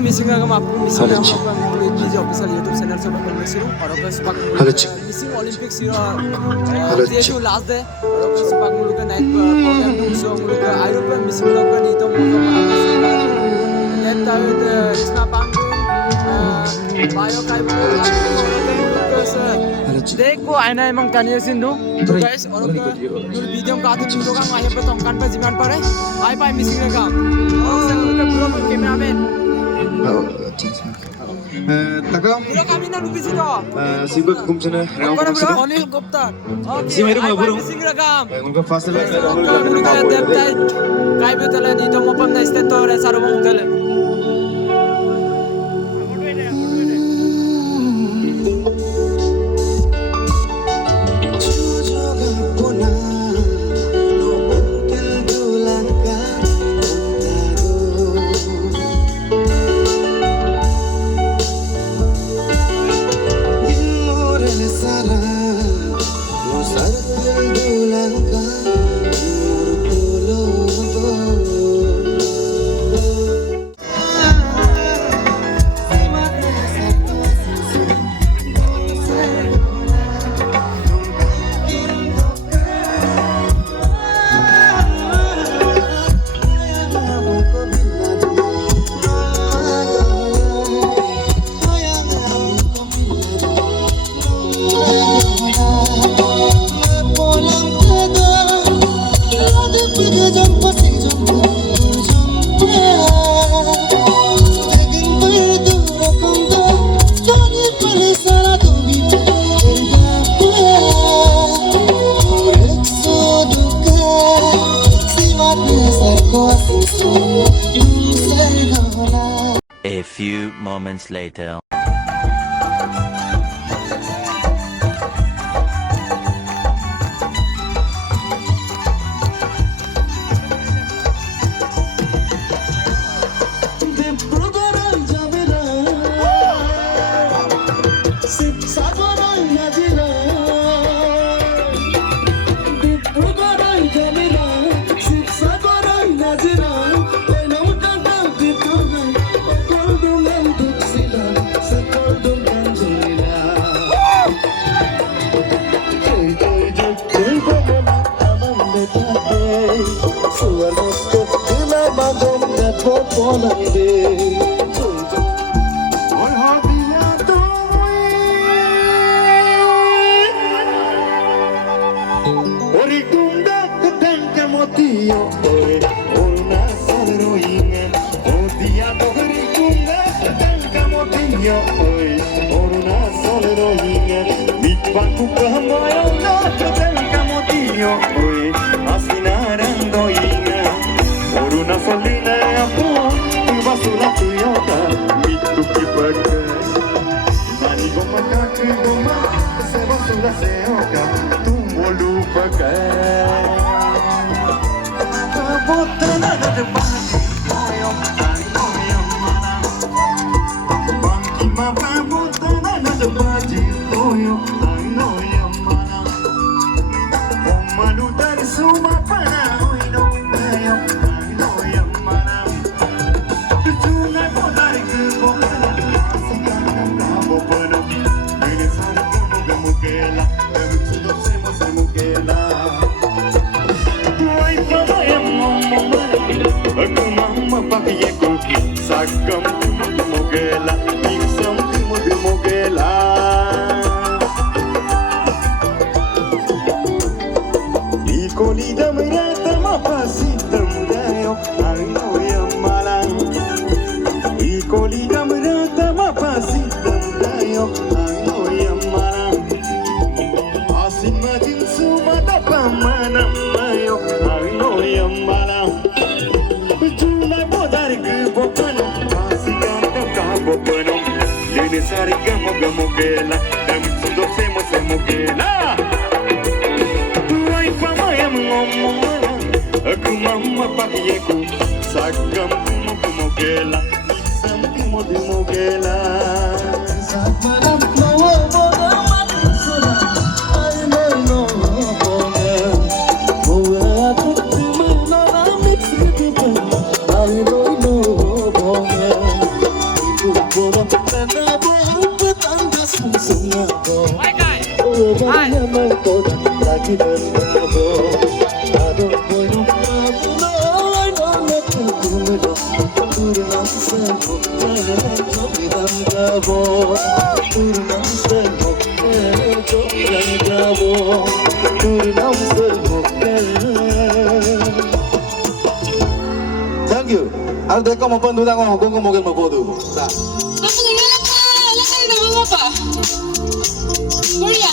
Missing रकम आपको missing रकम आपको एपीजे ऑफिशियल यूट्यूब चैनल से लोकल मिसिंग और अगर सुपाक मिसिंग ओलंपिक्स ये जो लास्ट है और अगर सुपाक मुल्क का नाइट प्रोग्राम दूसरा मुल्क का आयुर्वेद पर मिसिंग लोग का नीतों मुल्क का नेट तावे इसना पांगु बायो काइबो देखो आईना एमंग तानिया सिंधु तो गाइस और अगर वीडियो का आते चीजों का आया पे तंकान पे जिमान पड़े बाय बाय मिसिंग रकम और से मुल्क का पूरा मुल्क cameraman Takam. Bro kami na lupis ito. Sibuk kum sana round Bro sana. Anil Gupta. Si meron mga bro. Missing rakam. Unka fast lang. Unka deptay. Kaya ba tala dito mo pam na isteto re saro mong tala. A few moments later. Thank you. Ada dekat mau pandu tak mau gong mogel mau bodoh. Sa. Apa nga lakay na mga pa? Korea.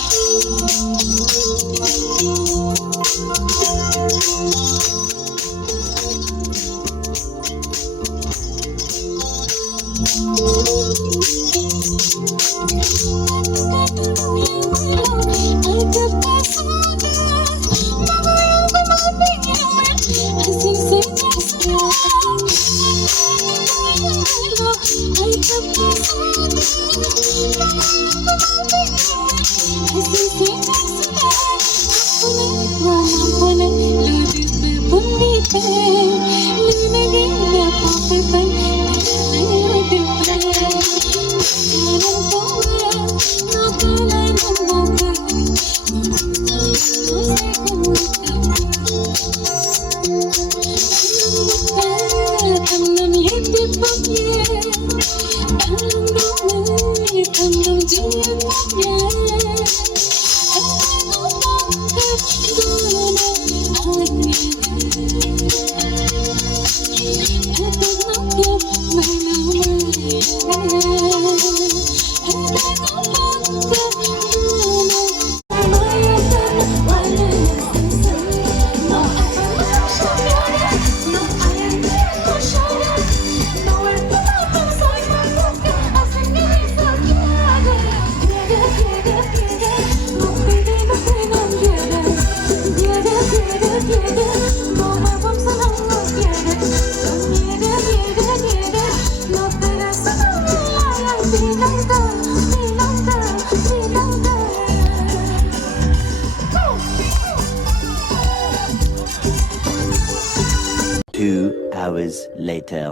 Hours later.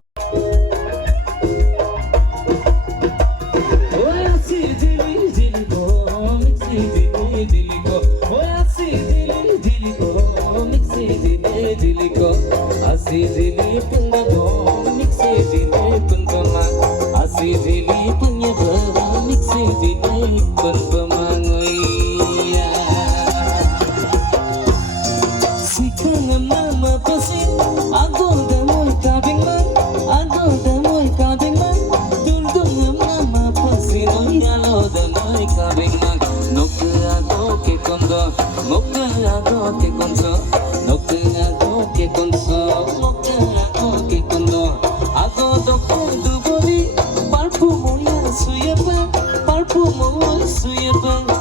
Suya